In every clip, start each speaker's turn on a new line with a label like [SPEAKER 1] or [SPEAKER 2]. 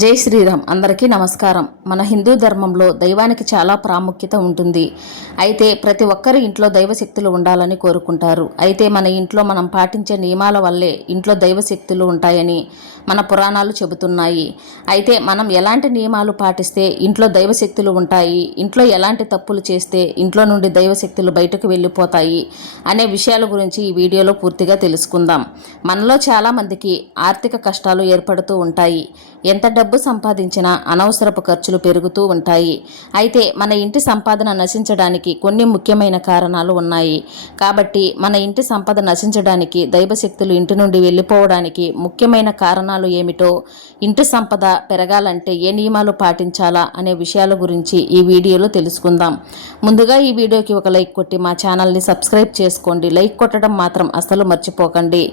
[SPEAKER 1] జై శ్రీరామ్. అందరికీ నమస్కారం. మన హిందూ ధర్మంలో దైవానికి చాలా ప్రాముఖ్యత ఉంటుంది. అయితే ప్రతి ఒక్కరి ఇంట్లో దైవశక్తులు ఉండాలని కోరుకుంటారు. అయితే మన ఇంట్లో మనం పాటించే నియమాల వల్లే ఇంట్లో దైవశక్తులు ఉంటాయని మన పురాణాలు చెబుతున్నాయి. అయితే మనం ఎలాంటి నియమాలు పాటిస్తే ఇంట్లో దైవశక్తులు ఉంటాయి? ఇంట్లో ఎలాంటి తప్పులు చేస్తే ఇంట్లో నుండి దైవశక్తులు బయటకు వెళ్ళిపోతాయి? అనే విషయాల గురించి ఈ వీడియోలో పూర్తిగా తెలుసుకుందాం. మనలో చాలామందికి ఆర్థిక కష్టాలు ఏర్పడుతూ ఉంటాయి. ఎంత డబ్బు సంపాదించిన అనవసరపు ఖర్చులు పెరుగుతూ ఉంటాయి. అయితే మన ఇంటి సంపాదన నశించడానికి కొన్ని ముఖ్యమైన కారణాలు ఉన్నాయి. కాబట్టి మన ఇంటి సంపద నశించడానికి దైవశక్తులు ఇంటి నుండి వెళ్ళిపోవడానికి ముఖ్యమైన కారణాలు ఏమిటో ఇంటి సంపద పెరగాలంటే ఏ నియమాలు పాటించాలా అనే విషయాల గురించి ఈ వీడియోలో తెలుసుకుందాం. ముందుగా ఈ వీడియోకి ఒక లైక్ కొట్టి మా ఛానల్ని సబ్స్క్రైబ్ చేసుకోండి. లైక్ కొట్టడం మాత్రం అస్సలు మర్చిపోకండి.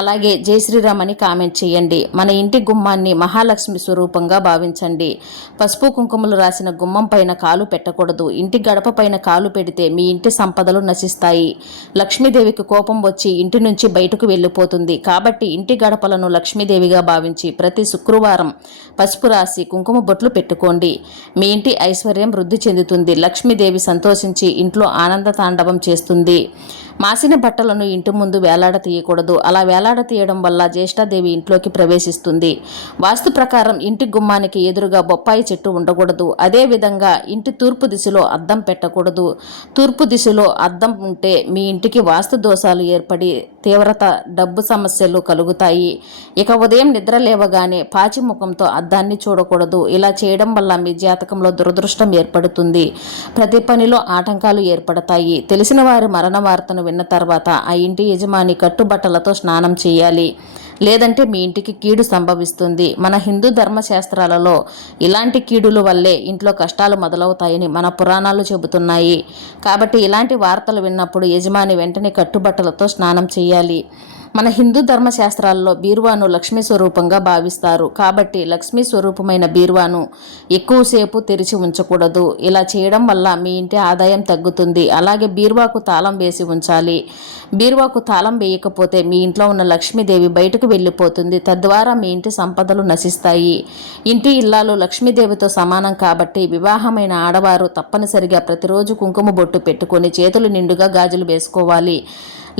[SPEAKER 1] అలాగే జై శ్రీరామ్ అని కామెంట్ చేయండి. మన ఇంటి గుమ్మాన్ని మహాలక్ష్మి రూపంగా భావించండి. పసుపు కుంకుమలు రాసిన గుమ్మం పైన కాలు పెట్టకూడదు. ఇంటి గడప పైన కాలు పెడితే మీ ఇంటి సంపదలు నశిస్తాయి. లక్ష్మీదేవికి కోపం వచ్చి ఇంటి నుంచి బయటకు వెళ్ళిపోతుంది. కాబట్టి ఇంటి గడపలను లక్ష్మీదేవిగా భావించి ప్రతి శుక్రవారం పసుపు రాసి కుంకుమ బొట్లు పెట్టుకోండి. మీ ఇంటి ఐశ్వర్యం వృద్ధి చెందుతుంది. లక్ష్మీదేవి సంతోషించి ఇంట్లో ఆనంద తాండవం చేస్తుంది. మాసిన బట్టలను ఇంటి ముందు వేలాడ తీయకూడదు. అలా వేలాడ తీయడం వల్ల జ్యేష్ఠాదేవి ఇంట్లోకి ప్రవేశిస్తుంది. వాస్తు ప్రకారం ఇంటి గుమ్మానికి ఎదురుగా బొప్పాయి చెట్టు ఉండకూడదు. అదేవిధంగా ఇంటి తూర్పు దిశలో అద్దం పెట్టకూడదు. తూర్పు దిశలో అద్దం ఉంటే మీ ఇంటికి వాస్తు దోషాలు ఏర్పడి తీవ్రత డబ్బు సమస్యలు కలుగుతాయి. ఇక ఉదయం నిద్ర లేవగానే పాచి ముఖంతో అద్దాన్ని చూడకూడదు. ఇలా చేయడం వల్ల మీ జాతకంలో దురదృష్టం ఏర్పడుతుంది. ప్రతి పనిలో ఆటంకాలు ఏర్పడతాయి. తెలిసిన వారి మరణ వార్తను విన్న తర్వాత ఆ ఇంటి యజమాని కట్టుబట్టలతో స్నానం చేయాలి. లేదంటే మీ ఇంటికి కీడు సంభవిస్తుంది. మన హిందూ ధర్మశాస్త్రాలలో ఇలాంటి కీడుల వల్లే ఇంట్లో కష్టాలు మొదలవుతాయని మన పురాణాలు చెబుతున్నాయి. కాబట్టి ఇలాంటి వార్తలు విన్నప్పుడు యజమాని వెంటనే కట్టుబట్టలతో స్నానం చేయాలి. మన హిందూ ధర్మశాస్త్రాల్లో బీరువాను లక్ష్మీ స్వరూపంగా భావిస్తారు. కాబట్టి లక్ష్మీ స్వరూపమైన బీరువాను ఎక్కువసేపు తెరిచి ఉంచకూడదు. ఇలా చేయడం వల్ల మీ ఇంటి ఆదాయం తగ్గుతుంది. అలాగే బీరువాకు తాళం వేసి ఉంచాలి. బీరువాకు తాళం వేయకపోతే మీ ఇంట్లో ఉన్న లక్ష్మీదేవి బయటకు వెళ్ళిపోతుంది. తద్వారా మీ ఇంటి సంపదలు నశిస్తాయి. ఇంటి ఇల్లాలు లక్ష్మీదేవితో సమానం కాబట్టి వివాహమైన ఆడవారు తప్పనిసరిగా ప్రతిరోజు కుంకుమ బొట్టు పెట్టుకొని చేతులు నిండుగా గాజులు వేసుకోవాలి.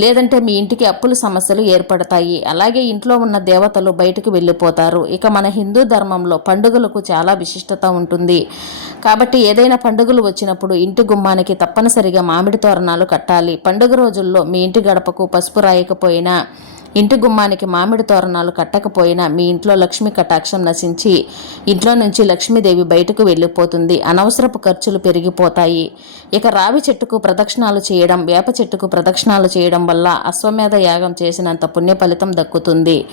[SPEAKER 1] లేదంటే మీ ఇంటికి అప్పుల సమస్యలు ఏర్పడతాయి. అలాగే ఇంట్లో ఉన్న దేవతలు బయటకు వెళ్ళిపోతారు. ఇక మన హిందూ ధర్మంలో పండుగలకు చాలా విశిష్టత ఉంటుంది. కాబట్టి ఏదైనా పండుగలు వచ్చినప్పుడు ఇంటి గుమ్మానికి తప్పనిసరిగా మామిడి తోరణాలు కట్టాలి. పండుగ రోజుల్లో మీ ఇంటి గడపకు పసుపు రాయకపోయినా ఇంటి గుమ్మానికి మామిడి తోరణాలు కట్టకపోయినా మీ ఇంట్లో లక్ష్మి కటాక్షం నశించి ఇంట్లో నుంచి లక్ష్మీదేవి బయటకు వెళ్ళిపోతుంది. అనవసరపు ఖర్చులు పెరిగిపోతాయి. ఇక రావి చెట్టుకు ప్రదక్షిణాలు చేయడం వేప చెట్టుకు ప్రదక్షిణాలు చేయడం వల్ల అశ్వమేధ యాగం చేసినంత పుణ్య ఫలితం దక్కుతుంది.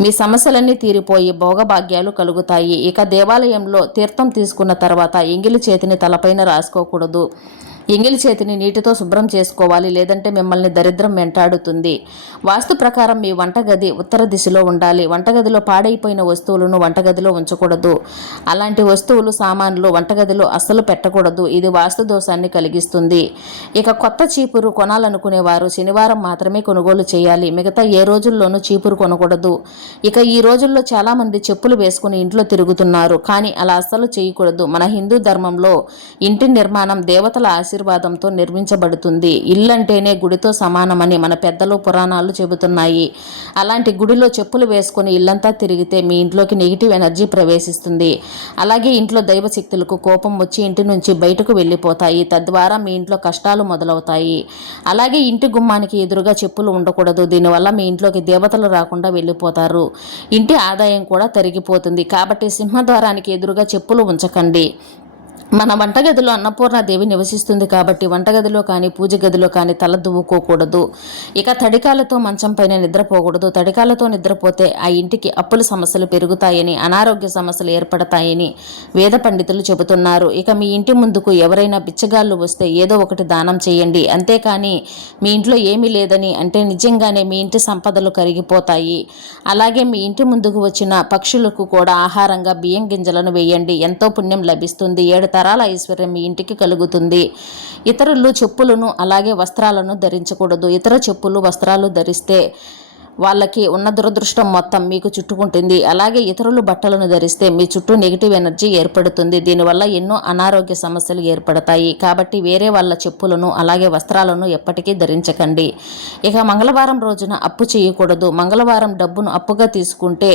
[SPEAKER 1] మీ సమస్యలన్నీ తీరిపోయి భోగభాగ్యాలు కలుగుతాయి. ఇక దేవాలయంలో తీర్థం తీసుకున్న తర్వాత ఎంగిలి చేతిని తలపైన రాసుకోకూడదు. ఎంగిలి చేతిని నీటితో శుభ్రం చేసుకోవాలి లేదంటే మిమ్మల్ని దరిద్రం వెంటాడుతుంది. వాస్తు ప్రకారం మీ వంటగది ఉత్తర దిశలో ఉండాలి. వంటగదిలో పాడైపోయిన వస్తువులను వంటగదిలో ఉంచకూడదు. అలాంటి వస్తువులు సామాన్లు వంటగదిలో అస్సలు పెట్టకూడదు. ఇది వాస్తు దోషాన్ని కలిగిస్తుంది. ఇక కొత్త చీపురు కొనాలనుకునేవారు శనివారం మాత్రమే కొనుగోలు చేయాలి. మిగతా ఏ రోజుల్లోనూ చీపురు కొనకూడదు. ఇక ఈ రోజుల్లో చాలామంది చెప్పులు వేసుకుని ఇంట్లో తిరుగుతున్నారు. కానీ అలా అస్సలు చేయకూడదు. మన హిందూ ధర్మంలో ఇంటి నిర్మాణం దేవతల ఆశీర్వాదంతో నిర్మించబడుతుంది. ఇల్లంటేనే గుడితో సమానమని మన పెద్దలు పురాణాలు చెబుతున్నాయి. అలాంటి గుడిలో చెప్పులు వేసుకొని ఇల్లంతా తిరిగితే మీ ఇంట్లోకి నెగిటివ్ ఎనర్జీ ప్రవేశిస్తుంది. అలాగే ఇంట్లో దైవశక్తులకు కోపం వచ్చి ఇంటి నుంచి బయటకు వెళ్ళిపోతాయి. తద్వారా మీ ఇంట్లో కష్టాలు మొదలవుతాయి. అలాగే ఇంటి గుమ్మానికి ఎదురుగా చెప్పులు ఉండకూడదు. దీనివల్ల మీ ఇంట్లోకి దేవతలు రాకుండా వెళ్ళిపోతారు. ఇంటి ఆదాయం కూడా తరిగిపోతుంది. కాబట్టి సింహద్వారానికి ఎదురుగా చెప్పులు ఉంచకండి. మన వంటగదిలో అన్నపూర్ణాదేవి నివసిస్తుంది కాబట్టి వంటగదిలో కానీ పూజ గదిలో కానీ తల దువ్వుకోకూడదు. ఇక తడికాలతో మంచం పైన నిద్రపోకూడదు. తడికాలతో నిద్రపోతే ఆ ఇంటికి అప్పుల సమస్యలు పెరుగుతాయని అనారోగ్య సమస్యలు ఏర్పడతాయని వేద పండితులు చెబుతున్నారు. ఇక మీ ఇంటి ముందుకు ఎవరైనా బిచ్చగాళ్ళు వస్తే ఏదో ఒకటి దానం చేయండి. అంతేకాని మీ ఇంట్లో ఏమీ లేదని అంటే నిజంగానే మీ ఇంటి సంపదలు కరిగిపోతాయి. అలాగే మీ ఇంటి ముందుకు వచ్చిన పక్షులకు కూడా ఆహారంగా బియ్యం గింజలను వేయండి. ఎంతో పుణ్యం లభిస్తుంది. ఏడు తరాల ఐశ్వర్యం మీ ఇంటికి కలుగుతుంది. ఇతరులు చెప్పులను అలాగే వస్త్రాలను ధరించకూడదు. ఇతర చెప్పులు వస్త్రాలు ధరిస్తే వాళ్ళకి ఉన్న దురదృష్టం మొత్తం మీకు చుట్టుకుంటుంది. అలాగే ఇతరులు బట్టలను ధరిస్తే మీ చుట్టూ నెగిటివ్ ఎనర్జీ ఏర్పడుతుంది. దీనివల్ల ఎన్నో అనారోగ్య సమస్యలు ఏర్పడతాయి. కాబట్టి వేరే వాళ్ళ చెప్పులను అలాగే వస్త్రాలను ఎప్పటికీ ధరించకండి. ఇక మంగళవారం రోజున అప్పు చేయకూడదు. మంగళవారం డబ్బును అప్పుగా తీసుకుంటే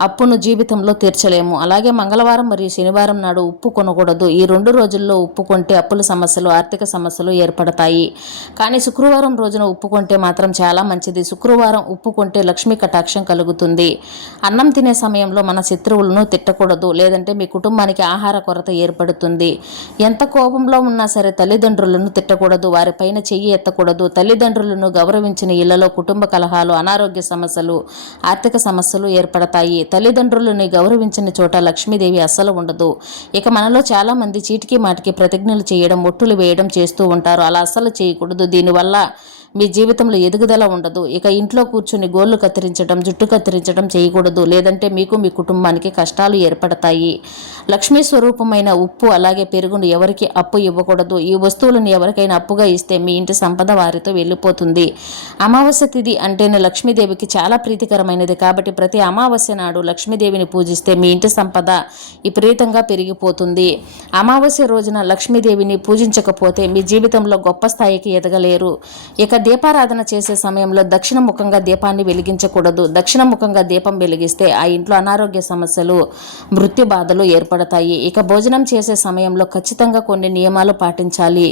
[SPEAKER 1] అప్పును జీవితంలో తీర్చలేము. అలాగే మంగళవారం మరియు శనివారం నాడు ఉప్పు కొనకూడదు. ఈ రెండు రోజుల్లో ఉప్పు కొంటే అప్పుల సమస్యలు ఆర్థిక సమస్యలు ఏర్పడతాయి. కానీ శుక్రవారం రోజున ఉప్పు కొంటే మాత్రం చాలా మంచిది. శుక్రవారం ఉప్పు కొంటే లక్ష్మీ కటాక్షం కలుగుతుంది. అన్నం తినే సమయంలో మన శత్రువులను తిట్టకూడదు. లేదంటే మీ కుటుంబానికి ఆహార కొరత ఏర్పడుతుంది. ఎంత కోపంలో ఉన్నా సరే తల్లిదండ్రులను తిట్టకూడదు. వారిపైన చెయ్యి ఎత్తకూడదు. తల్లిదండ్రులను గౌరవించిన ఇళ్ళలో కుటుంబ కలహాలు అనారోగ్య సమస్యలు ఆర్థిక సమస్యలు ఏర్పడతాయి. తల్లిదండ్రులని గౌరవించిన చోట లక్ష్మీదేవి అస్సలు ఉండదు. ఇక మనలో చాలామంది చీటికి మాటికి ప్రతిజ్ఞలు చేయడం ఒట్టులు వేయడం చేస్తూ ఉంటారు. అలా అస్సలు చేయకూడదు. దీనివల్ల మీ జీవితంలో ఎదుగుదల ఉండదు. ఇక ఇంట్లో కూర్చుని గోళ్ళు కత్తిరించడం జుట్టు కత్తిరించడం చేయకూడదు. లేదంటే మీకు మీ కుటుంబానికి కష్టాలు ఏర్పడతాయి. లక్ష్మీ స్వరూపమైన ఉప్పు అలాగే పెరుగును ఎవరికి అప్పు ఇవ్వకూడదు. ఈ వస్తువులను ఎవరికైనా అప్పుగా ఇస్తే మీ ఇంటి సంపద వారితో వెళ్ళిపోతుంది. అమావాస్య తిథి అంటేనే లక్ష్మీదేవికి చాలా ప్రీతికరమైనది. కాబట్టి ప్రతి అమావాస్య నాడు లక్ష్మీదేవిని పూజిస్తే మీ ఇంటి సంపద విపరీతంగా పెరిగిపోతుంది. అమావాస్య రోజున లక్ష్మీదేవిని పూజించకపోతే మీ జీవితంలో గొప్ప స్థాయికి ఎదగలేరు. ఇక దీపారాధన చేసే సమయంలో దక్షిణ ముఖంగా దీపాన్ని వెలిగించకూడదు. దక్షిణ ముఖంగా దీపం వెలిగిస్తే ఆ ఇంట్లో అనారోగ్య సమస్యలు మృత్యు బాధలు ఏర్పడతాయి. ఇక భోజనం చేసే సమయంలో ఖచ్చితంగా కొన్ని నియమాలు పాటించాలి.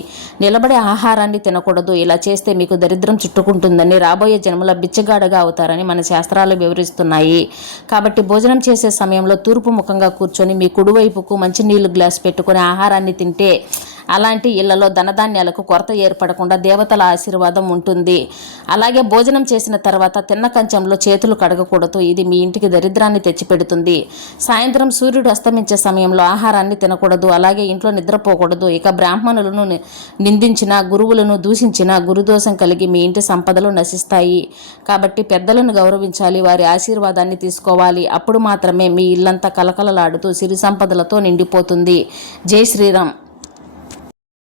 [SPEAKER 1] నిలబడే ఆహారాన్ని తినకూడదు. ఇలా చేస్తే మీకు దరిద్రం చుట్టుకుంటుందని రాబోయే జన్మల బిచ్చగాడగా అవుతారని మన శాస్త్రాలు వివరిస్తున్నాయి. కాబట్టి భోజనం చేసే సమయంలో తూర్పు ముఖంగా కూర్చొని మీ కుడివైపుకు మంచినీళ్ళు గ్లాస్ పెట్టుకుని ఆహారాన్ని తింటే అలాంటి ఇళ్ళలో ధనధాన్యాలకు కొరత ఏర్పడకుండా దేవతల ఆశీర్వాదం ఉంటుంది. అలాగే భోజనం చేసిన తర్వాత తిన్న కంచంలో చేతులు కడగకూడదు. ఇది మీ ఇంటికి దరిద్రాన్ని తెచ్చిపెడుతుంది. సాయంత్రం సూర్యుడు అస్తమించే సమయంలో ఆహారాన్ని తినకూడదు. అలాగే ఇంట్లో నిద్రపోకూడదు. ఇక బ్రాహ్మణులను నిందించిన గురువులను దూషించిన గురుదోషం కలిగి మీ ఇంటి సంపదలు నశిస్తాయి. కాబట్టి పెద్దలను గౌరవించాలి. వారి ఆశీర్వాదాన్ని తీసుకోవాలి. అప్పుడు మాత్రమే మీ ఇల్లంతా కలకలలాడుతూ సిరి సంపదలతో నిండిపోతుంది. జై శ్రీరామ్.